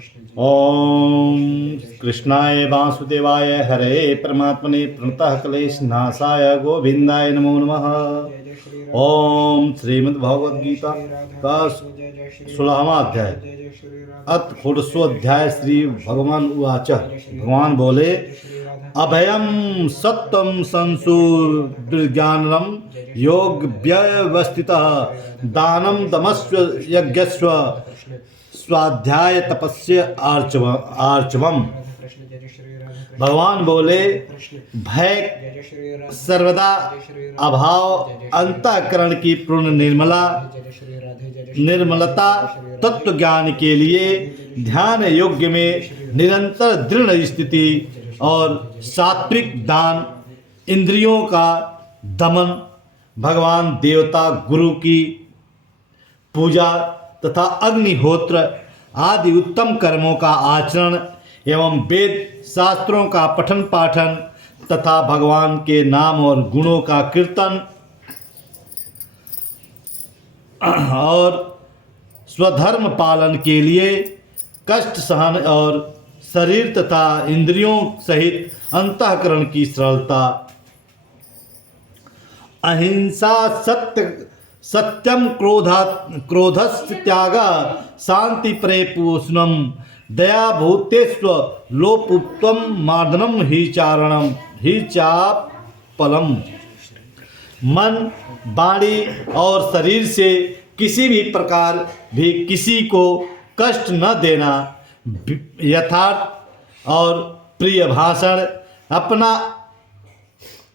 ओम कृष्णाय वासुदेवाय हरे परमात्मने प्रणतः क्लेशनाशाय गोविंदाय नमो नमः। ओम श्रीमद्भगवद गीता का 16वां अध्याय अथ षोडशोऽध्याय। श्री भगवान उवाच। भगवान बोले, अभयम सत्वम संसु विज्ञानम योग व्यवस्थितः दानम दमस्व यज्ञस्व स्वाध्याय तपस्य आर्चवम। भगवान बोले, भय सर्वदा अभाव अंतःकरण की पूर्ण निर्मलता तत्व ज्ञान के लिए ध्यान योग्य में निरंतर दृढ़ स्थिति और सात्विक दान इंद्रियों का दमन भगवान देवता गुरु की पूजा तथा अग्निहोत्र आदि उत्तम कर्मों का आचरण एवं वेद शास्त्रों का पठन पाठन तथा भगवान के नाम और गुणों का कीर्तन और स्वधर्म पालन के लिए कष्ट सहन और शरीर तथा इंद्रियों सहित अंतःकरण की सरलता, अहिंसा, सत्यम क्रोधस्य त्याग, शांति प्रेपूषणम, दया भूतेष्व लोपुत्वम, मार्दनम ही चारणम ही चापलम। मन, वाणी और शरीर से किसी भी प्रकार भी किसी को कष्ट न देना, यथार्थ और प्रिय भाषण, अपना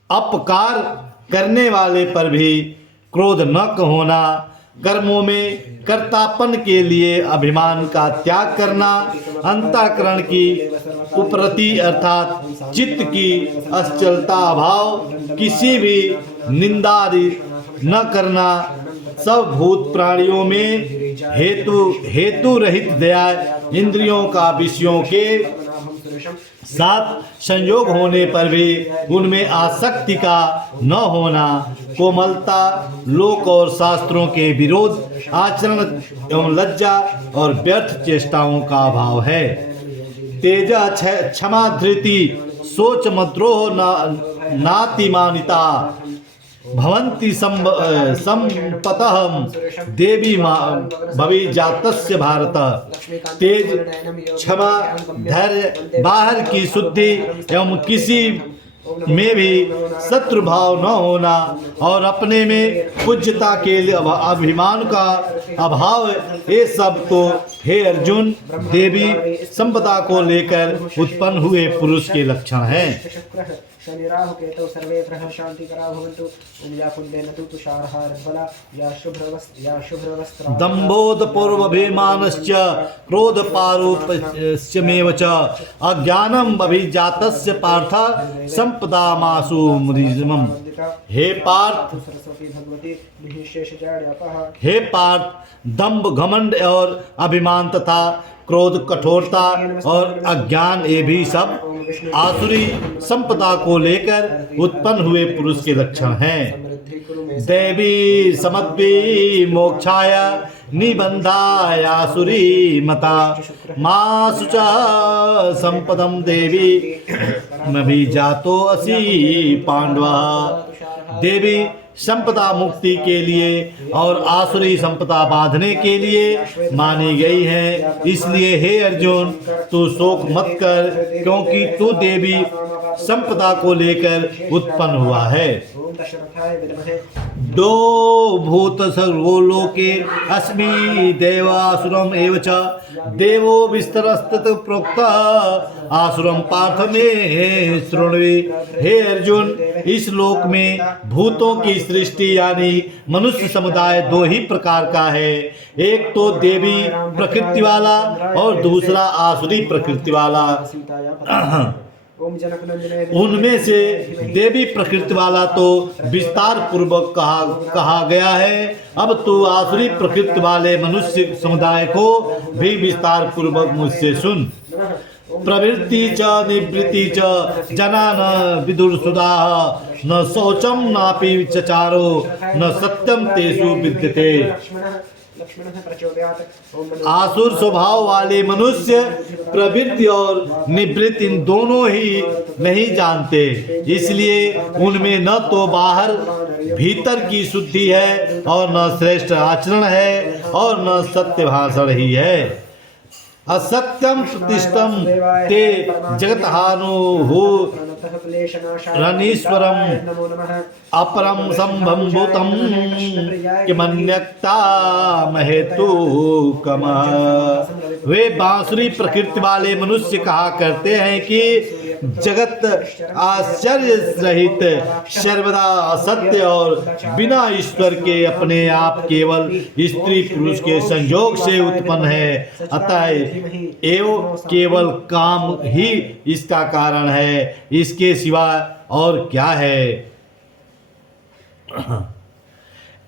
अपकार करने वाले पर भी क्रोध न होना, कर्मों में कर्तापन के लिए अभिमान का त्याग करना, अंतःकरण की उपरति अर्थात चित्त की अचलता अभाव, किसी भी निंदा न करना, सब भूत प्राणियों में हेतु रहित दया, इंद्रियों का विषयों के साथ संयोग होने पर भी उनमें आसक्ति का न होना, कोमलता, लोक और शास्त्रों के विरोध आचरण एवं लज्जा और व्यर्थ चेष्टाओं का अभाव है। तेजा, क्षमा, धृति, सोच, मद्रोह, नातिमानिता भवन्ति संपतः देवी भवि जातस्य भारत। तेज, क्षमा, धैर्य, बाहर की शुद्धि एवं किसी में भी शत्रु भाव न होना और अपने में पूज्यता के लिए अभिमान का अभाव, ये सब तो हे अर्जुन देवी संपदा को लेकर उत्पन्न हुए पुरुष के लक्षण हैं। शनि राहु केतौ सर्वे ग्रह शांतिकरा भवन्तु। या कुंडेन तु तुषारहारबला या शुभ्रवस्त्र दम्भोदपूर्वभिमानश्च क्रोधपारूपस्यमेव च अज्ञानम् अभिजातस्य पार्थ संपदामासु मुरिजमम्। हे पार्थ, दंभ, घमंड और अभिमान तथा क्रोध, कठोरता और अज्ञान, ये भी सब आसुरी संपदा को लेकर उत्पन्न हुए पुरुष के लक्षण हैं। देवी समद्वी मोक्षाय निबंधाय आसुरी मता मां सुचा संपदम देवी नभि जातो असि पांडवा। देवी संपदा मुक्ति के लिए और आसुरी संपदा बांधने के लिए मानी गई है। इसलिए हे अर्जुन, तू शोक मत कर, क्योंकि तू देवी संपदा को लेकर उत्पन्न हुआ है। दो भूत सर्वलोके अस्मि देवासुरम एव च देवो विस्तरस्तत प्रोक्त आसुरम पार्थ में शृण्वे। हे अर्जुन, इस लोक में भूतों की सृष्टि यानी मनुष्य समुदाय दो ही प्रकार का है, एक तो देवी प्रकृति वाला और दूसरा आसुरी प्रकृति वाला। उनमें से देवी प्रकृति वाला तो विस्तार पूर्वक कहा गया है। अब तू आसुरी प्रकृति वाले मनुष्य समुदाय को भी विस्तार पूर्वक मुझसे सुन। प्रवृत्ति च निवृत्ति च जना न विदुर्सुदा न शौचम नापि चचारो न सत्यम तेषु विद्यते। लक्ष्मणः प्रचोदयात् ओम नमो आसुर स्वभाव वाले मनुष्य प्रवृत्ति और निवृत्ति इन दोनों ही नहीं जानते, इसलिए उनमें न तो बाहर भीतर की शुद्धि है और न श्रेष्ठ आचरण है और न सत्य भाषण ही है। असत्यम प्रतिष्ठम ते जगतहानु रणीश्वरम अपरम संभूतम किमन्यक्ता महेतु कम। वे बांसुरी प्रकृति वाले मनुष्य कहा करते हैं कि जगत आश्चर्य रहित सर्वदा असत्य और बिना ईश्वर के अपने आप केवल स्त्री पुरुष के संयोग से उत्पन्न है, अतः एवं केवल काम ही इसका कारण है, इसके सिवा और क्या है।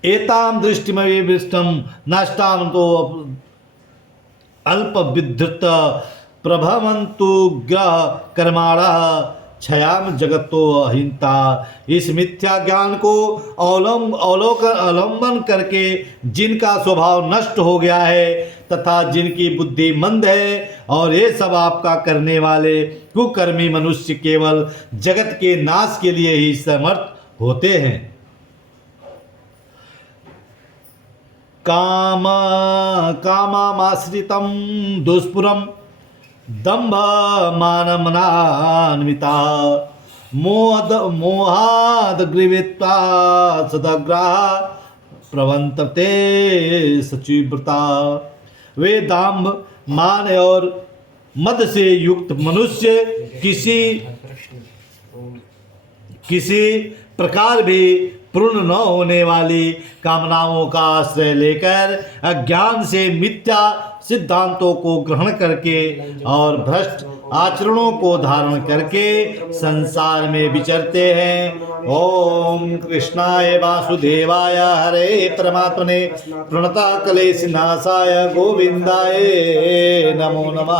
एताम दृष्टिमय विष्टम नष्टाम तो अल्प विद्युत प्रभवन्तु ग्रह कर्माणः क्षयाम जगतो अहिंता। इस मिथ्या ज्ञान को अवलंबन करके जिनका स्वभाव नष्ट हो गया है तथा जिनकी बुद्धि मंद है और ये सब आपका करने वाले कुकर्मी मनुष्य केवल जगत के नाश के लिए ही समर्थ होते हैं। कामाश्रितं दुष्पुरं दंभ मानमनान्विता मोहाद गृहीत्वा सदग्राह प्रवंतते सचिव्रता। वे दाम्भ मान और मद से युक्त मनुष्य किसी प्रकार भी पूर्ण न होने वाली कामनाओं का आश्रय लेकर अज्ञान से मिथ्या सिद्धांतों को ग्रहण करके और भ्रष्ट आचरणों को धारण करके संसार में विचरते हैं। ओम कृष्णाय वासुदेवाय हरे परमात्मने प्रणता क्लेश नाशाय गोविंदाय नमो नमः।